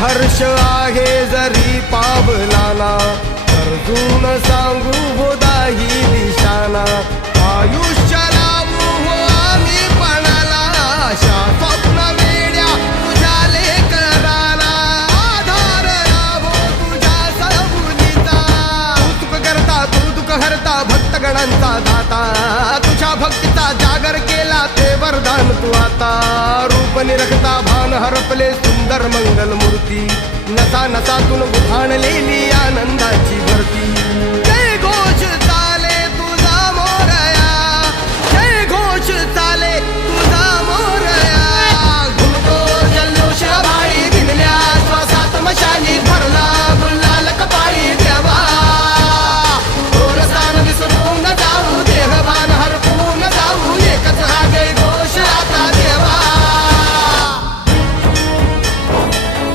हर्ष आहे जरी पावलाना अर्जुन सांगू बोदाही दिशाना आयुष्य लावू हो आम्ही पणाला आशा स्वप्न वेड्या तुझ्या लेकराला. आधार लाभो तुझ्या सबुलीचा कौतुक करता तू दुःख हरता भक्तगणांचा दाता. तुझ्या भक्तीचा जागर केला ते वरदान तू आता. रूप निरखता भान हरपले सुंदर मंगल मूर्ती. नसा नसातून उभाणलेली आनंदाची